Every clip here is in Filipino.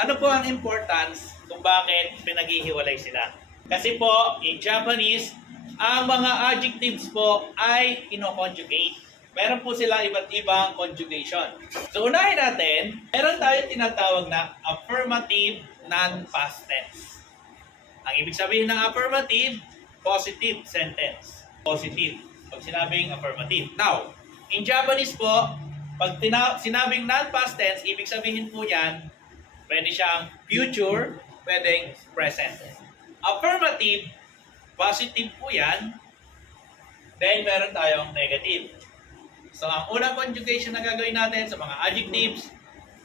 Ano po ang importance kung bakit pinaghihiwalay sila? Kasi po, in Japanese, ang mga adjectives po ay kino-conjugate. Meron po silang iba't ibang conjugation. So unahin natin, meron tayong tinatawag na affirmative non-past tense. Ang ibig sabihin ng affirmative, positive sentence. Positive. Pag sinabing affirmative. Now, in Japanese po, pag sinabing non-past tense, ibig sabihin po yan, pwede siyang future, pwedeng present. Affirmative, positive po yan. Then, meron tayong negative. So, ang unang conjugation na gagawin natin sa mga adjectives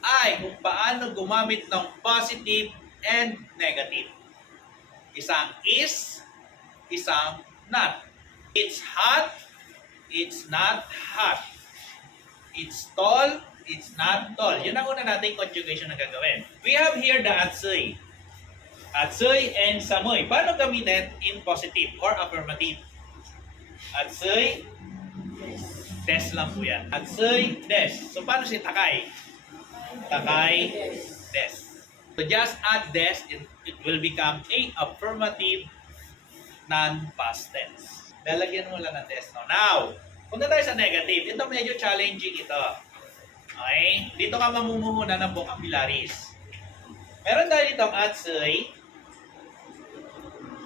ay kung paano gumamit ng positive and negative. Isang is, isang not. It's hot, it's not hot. It's tall, it's not tall. Yun ang una nating conjugation na gagawin. We have here the atsui. Atsui and samoy. Paano gamitin in positive or affirmative? Atsui, des lang po yan. Atsui, des. So, paano si takay? Takay, des. So, just add des, it will become a affirmative non-past tense. Lalagyan mo lang ng des. Now, punta tayo sa negative. Ito medyo challenging ito. Okay? Dito ka mamumuhunan ng vocabularies. Meron tayo ditong atsui.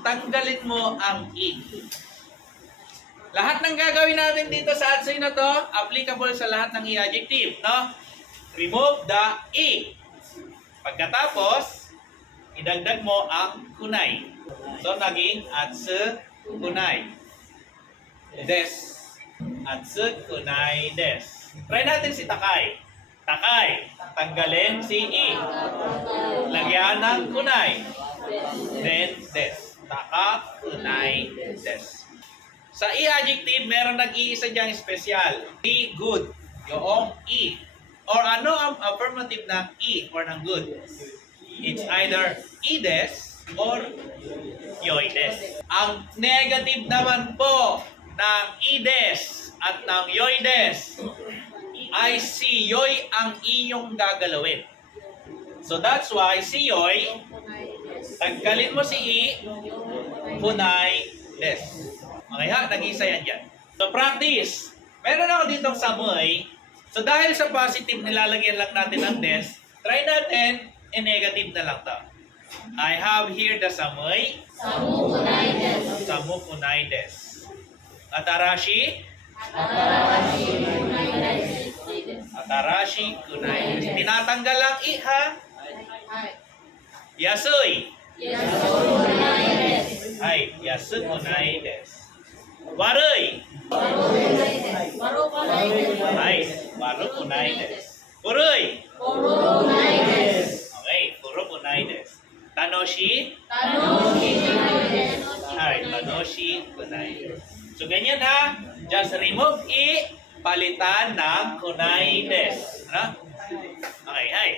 Tanggalin mo ang i. Lahat ng gagawin natin dito sa atsui na to, applicable sa lahat ng i-adjective, no? Remove the i. Pagkatapos, idagdag mo ang kunay. So, naging atsu kunay. Des. Atsu kunai des. Try natin si takay. Takay. Tanggalin si i. Lagyan ng kunay. Then des. Taka kunai des. Sa i-adjective, meron nag-iisa diyang special. Be good. Yung i. Or ano ang affirmative ng i or ng good? It's either ides or yoides. Ang negative naman po ng ides at ng yoides ay si yoy ang iyong gagalawin. So that's why si yoy, tanggalin mo si i, kunay des. Okay ha, nag-isa yan dyan. So practice. Meron ako ditong samoy. So dahil sa positive nilalagyan lang natin ng des, try natin negative na lang to. I have here the samoy. Samu kunai des. Samu kunai des. Atarashi. Atarashi kunai des. Atarashi kunai des. Tinatanggal lang i ha. Yasui. Yasu kunai des. Ay, yasu kunai des. Warui. Waru kunai des. Waru kunai des. Ay, waru kunai des. Kurui. Kuru kunai des. Okay, kuru kunai des. Tanoshi. Tanoshi kunai des. Ay, tanoshi kunai des. So, ganyan ha. Just remove i, palitan ng kunai des. Ano? Okay, hay.